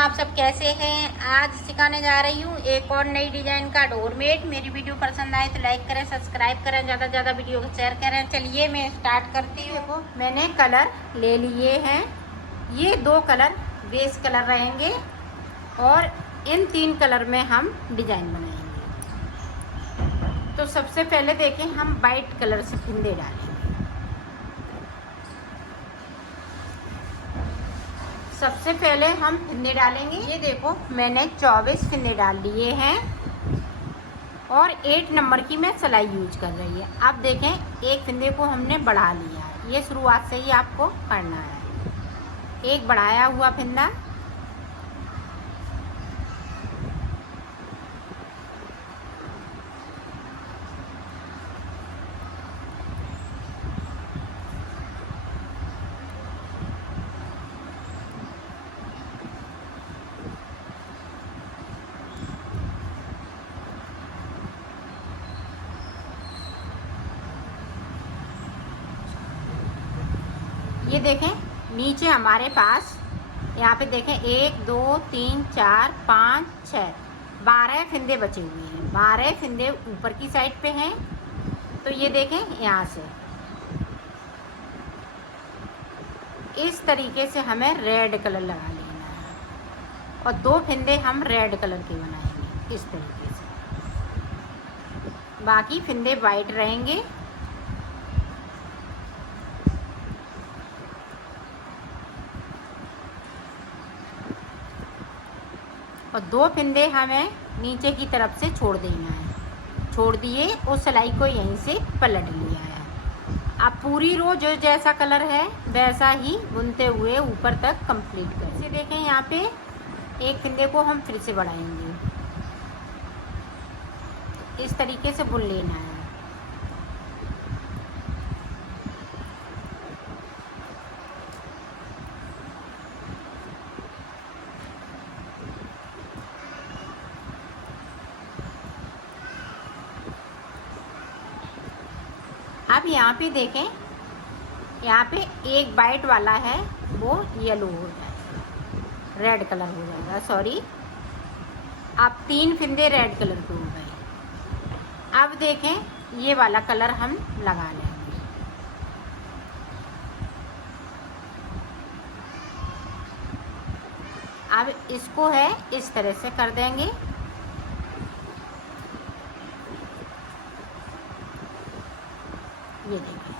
आप सब कैसे हैं। आज सिखाने जा रही हूँ एक और नई डिजाइन का डोरमेट। मेरी वीडियो पसंद आए तो लाइक करें, सब्सक्राइब करें, ज़्यादा से ज़्यादा वीडियो को शेयर करें। चलिए मैं स्टार्ट करती हूँ। देखो मैंने कलर ले लिए हैं, ये 2 कलर बेस कलर रहेंगे और इन 3 कलर में हम डिजाइन बनाएंगे। तो सबसे पहले देखें हम वाइट कलर से फिंदे डालेंगे। सबसे पहले हम फिंदे डालेंगे। ये देखो मैंने 24 फिंदे डाल लिए हैं और 8 नंबर की मैं सिलाई यूज कर रही है। अब देखें एक फिंदे को हमने बढ़ा लिया है, ये शुरुआत से ही आपको करना है। एक बढ़ाया हुआ फिंदा, ये देखें नीचे हमारे पास यहाँ पे देखें 1 2 3 4 5 6 12 फिंदे बचे हुए हैं। 12 फिंदे ऊपर की साइड पे हैं। तो ये देखें यहाँ से इस तरीके से हमें रेड कलर लगा लेना है और 2 फिंदे हम रेड कलर के बनाएंगे इस तरीके से। बाकी फिंदे वाइट रहेंगे। और 2 फिंदे हमें नीचे की तरफ से छोड़ देना है। छोड़ दिए और सिलाई को यहीं से पलट लिया है। अब पूरी रो जो जैसा कलर है वैसा ही बुनते हुए ऊपर तक कंप्लीट करें। इसे देखें यहाँ पे एक फिंदे को हम फिर से बढ़ाएंगे, इस तरीके से बुन लेना है। अब यहाँ पे देखें, यहाँ पे एक वाइट वाला है वो येलो हो जाएगा, रेड कलर हो जाएगा, सॉरी। अब 3 फिंदे रेड कलर के हो गए। अब देखें ये वाला कलर हम लगा लेंगे। अब इसको है इस तरह से कर देंगे। ये देखिए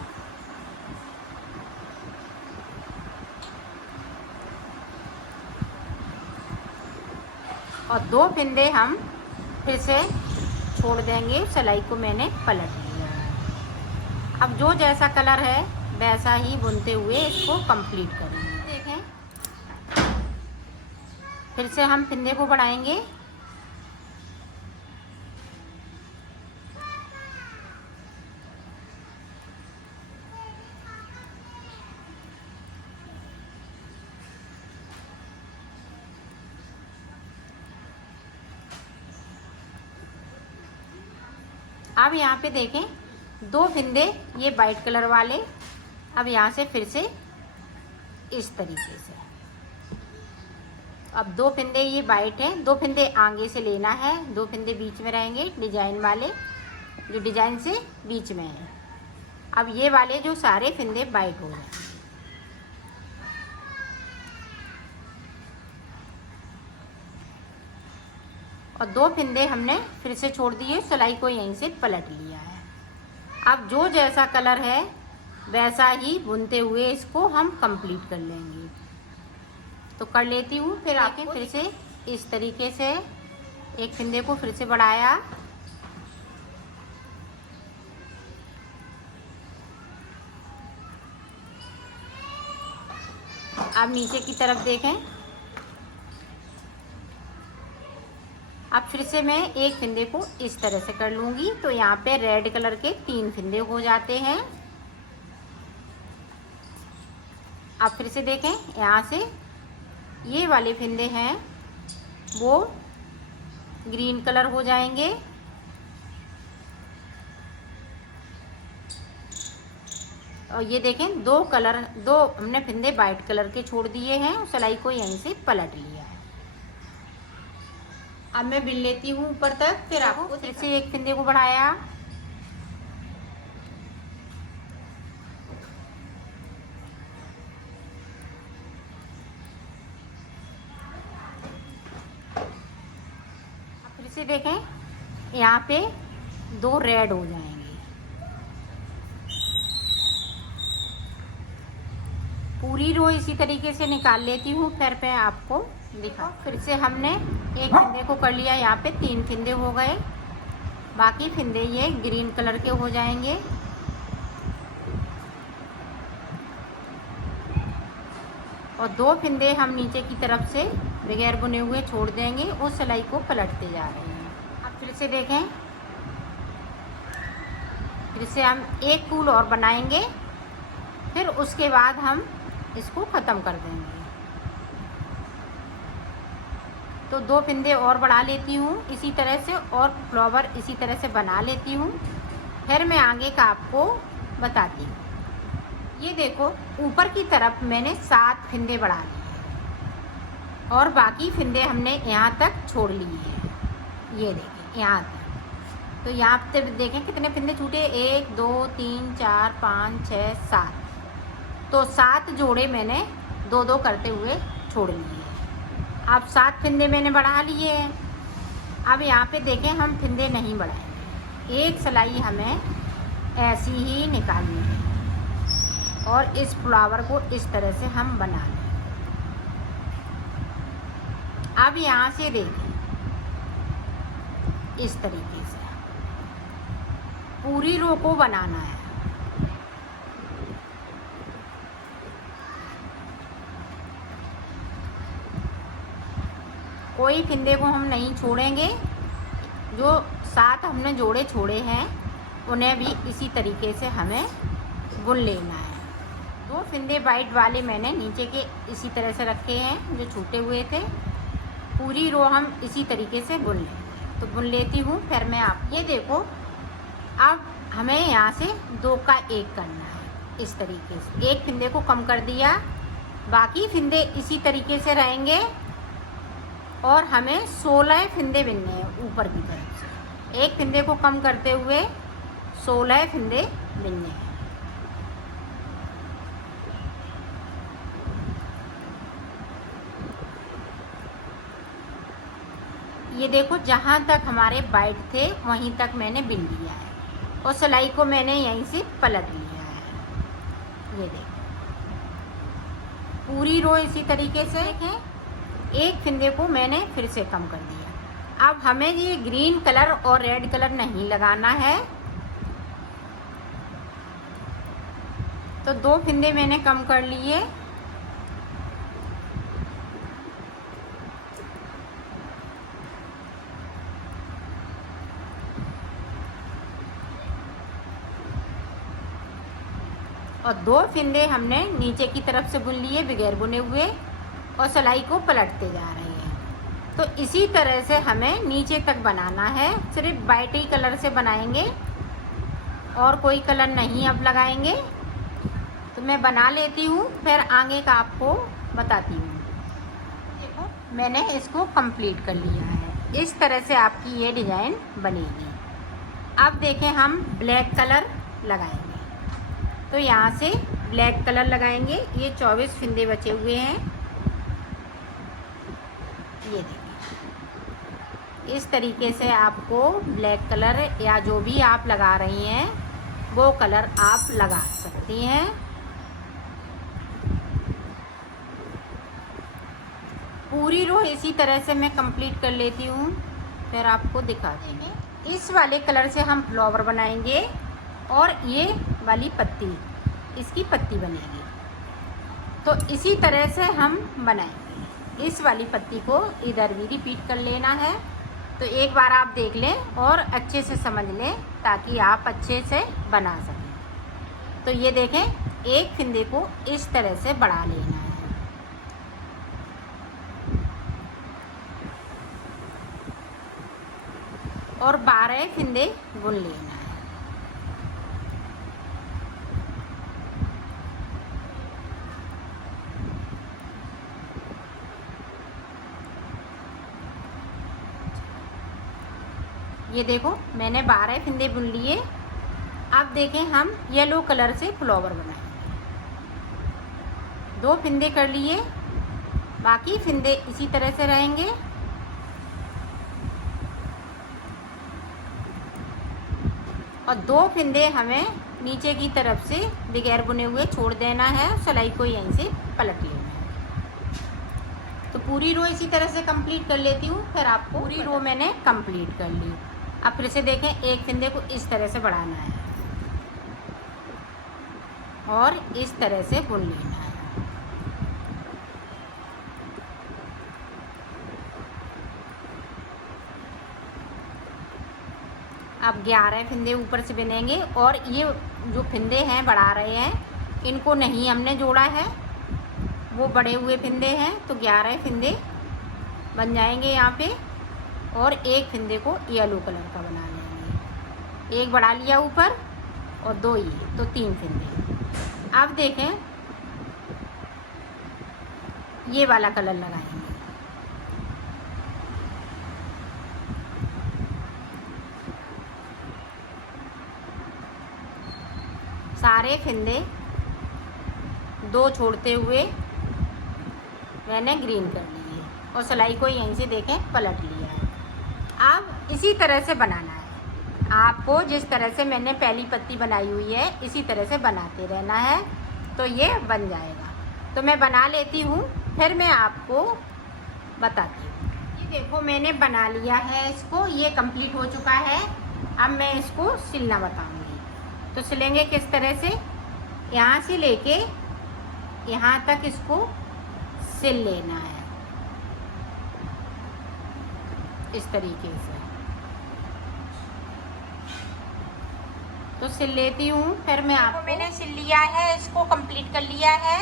और 2 फिंदे हम फिर से छोड़ देंगे। सिलाई को मैंने पलट लिया है। अब जो जैसा कलर है वैसा ही बुनते हुए इसको कंप्लीट करेंगे। देखें फिर से हम फिंदे को बढ़ाएंगे। अब यहाँ पे देखें 2 फिंदे ये वाइट कलर वाले, अब यहाँ से फिर से इस तरीके से। अब 2 फिंदे ये वाइट हैं, 2 फिंदे आगे से लेना है, 2 फिंदे बीच में रहेंगे डिजाइन वाले, जो डिजाइन से बीच में है। अब ये वाले जो सारे फिंदे वाइट हो गए और 2 फिंदे हमने फिर से छोड़ दिए। सिलाई को यहीं से पलट लिया है। अब जो जैसा कलर है वैसा ही बुनते हुए इसको हम कंप्लीट कर लेंगे। तो कर लेती हूँ, फिर आके फिर से इस तरीके से एक फिंदे को फिर से बढ़ाया। अब नीचे की तरफ देखें। अब फिर से मैं एक फिंदे को इस तरह से कर लूँगी। तो यहाँ पे रेड कलर के 3 फिंदे हो जाते हैं। अब फिर से देखें यहाँ से ये वाले फिंदे हैं वो ग्रीन कलर हो जाएंगे। और ये देखें 2 हमने फिंदे वाइट कलर के छोड़ दिए हैं और सिलाई को यहीं से पलट लिया है। अब मैं बिन लेती हूँ ऊपर तक, फिर आपको फिर से एक फिंदे को बढ़ाया, फिर से देखें यहाँ पे 2 रेड हो जाएंगे। पूरी रो इसी तरीके से निकाल लेती हूँ, फिर मैं आपको दिखा। फिर से हमने एक फिंदे को कर लिया, यहाँ पे 3 फिंदे हो गए, बाकी फिंदे ये ग्रीन कलर के हो जाएंगे। और 2 फिंदे हम नीचे की तरफ से बगैर बुने हुए छोड़ देंगे, उस सिलाई को पलटते जा रहे हैं। अब फिर से देखें, फिर से हम एक फूल और बनाएंगे, फिर उसके बाद हम इसको ख़त्म कर देंगे। तो 2 फिंदे और बढ़ा लेती हूँ इसी तरह से, और फ्लावर इसी तरह से बना लेती हूँ, फिर मैं आगे का आपको बताती हूँ। ये देखो ऊपर की तरफ मैंने 7 फिंदे बढ़ा लिए और बाकी फिंदे हमने यहाँ तक छोड़ लिए हैं। ये देखें यहाँ तक, तो यहाँ पे देखें कितने फिंदे छूटे, 1 2 3 4 5 6 7। तो 7 जोड़े मैंने 2-2 करते हुए छोड़ लिए। अब 7 फिंदे मैंने बढ़ा लिए हैं। अब यहाँ पे देखें हम फिंदे नहीं बढ़ाएंगे, एक सिलाई हमें ऐसी ही निकालनी है और इस फ्लावर को इस तरह से हम बना लें। अब यहाँ से देखें इस तरीके से पूरी रो को बनाना है। कोई फिंदे को हम नहीं छोड़ेंगे, जो 7 हमने जोड़े छोड़े हैं उन्हें भी इसी तरीके से हमें बुन लेना है। 2 फिंदे वाइट वाले मैंने नीचे के इसी तरह से रखे हैं जो छूटे हुए थे, पूरी रो हम इसी तरीके से बुन लेंगे। तो बुन लेती हूँ, फिर मैं आप ये देखो, अब हमें यहाँ से 2 का 1 करना है इस तरीके से। एक फिंदे को कम कर दिया, बाकी फिंदे इसी तरीके से रहेंगे और हमें 16 फिंदे बिनने हैं ऊपर की तरफ से। एक फिंदे को कम करते हुए 16 फिंदे बिनने हैं। ये देखो जहाँ तक हमारे वाइट थे वहीं तक मैंने बिन लिया है और सिलाई को मैंने यहीं से पलट लिया है। ये देखो पूरी रो इसी तरीके से है। एक फिंदे को मैंने फिर से कम कर दिया। अब हमें ये ग्रीन कलर और रेड कलर नहीं लगाना है, तो 2 फिंदे मैंने कम कर लिए। और 2 फिंदे हमने नीचे की तरफ से बुन लिए बगैर बुने हुए और सिलाई को पलटते जा रहे हैं। तो इसी तरह से हमें नीचे तक बनाना है, सिर्फ वाइट ही कलर से बनाएंगे और कोई कलर नहीं अब लगाएंगे। तो मैं बना लेती हूँ, फिर आगे का आपको बताती हूँ। देखो मैंने इसको कंप्लीट कर लिया है, इस तरह से आपकी ये डिज़ाइन बनेगी। अब देखें हम ब्लैक कलर लगाएंगे, तो यहाँ से ब्लैक कलर लगाएंगे। ये 24 फिंदे बचे हुए हैं, ये देखिए इस तरीके से आपको ब्लैक कलर या जो भी आप लगा रही हैं वो कलर आप लगा सकती हैं। पूरी रो इसी तरह से मैं कंप्लीट कर लेती हूँ, फिर आपको दिखा देंगे। इस वाले कलर से हम फ्लावर बनाएंगे और ये वाली पत्ती, इसकी पत्ती बनेगी। तो इसी तरह से हम बनाएंगे। इस वाली पत्ती को इधर भी रिपीट कर लेना है। तो एक बार आप देख लें और अच्छे से समझ लें ताकि आप अच्छे से बना सकें। तो ये देखें, एक फिंदे को इस तरह से बढ़ा लेना है और 12 फिंदे बुन लेना है। ये देखो मैंने 12 फंदे बुन लिए। अब देखें हम येलो कलर से फ्लावर बनाएंगे। 2 फंदे कर लिए, बाकी फंदे इसी तरह से रहेंगे। और 2 फंदे हमें नीचे की तरफ से बगैर बुने हुए छोड़ देना है, सिलाई को यहीं से पलट लेना है। तो पूरी रो इसी तरह से कंप्लीट कर लेती हूँ, फिर आपको पूरी रो मैंने कंप्लीट कर ली। अब फिर से देखें, एक फंदे को इस तरह से बढ़ाना है और इस तरह से बुन लेना है। अब 11 फंदे ऊपर से बुनेंगे और ये जो फंदे हैं बढ़ा रहे हैं, इनको नहीं हमने जोड़ा है, वो बड़े हुए फंदे हैं। तो 11 फंदे बन जाएंगे यहाँ पे, और एक फंदे को येलो कलर का बना लेंगे। एक बढ़ा लिया ऊपर और 2 ये, तो 3 फंदे। अब देखें ये वाला कलर लगाएंगे। सारे फंदे 2 छोड़ते हुए मैंने ग्रीन कर लिए और सिलाई को यहीं से देखें पलट लिया है। अब इसी तरह से बनाना है आपको, जिस तरह से मैंने पहली पत्ती बनाई हुई है इसी तरह से बनाते रहना है, तो ये बन जाएगा। तो मैं बना लेती हूँ, फिर मैं आपको बताती हूँ। ये देखो मैंने बना लिया है इसको, ये कंप्लीट हो चुका है। अब मैं इसको सिलना बताऊँगी। तो सिलेंगे किस तरह से, यहाँ से लेके यहाँ तक इसको सिल लेना है, इस तरीके से। तो सिल लेती हूँ, फिर मैं आपको मैंने सिल लिया है, इसको कंप्लीट कर लिया है।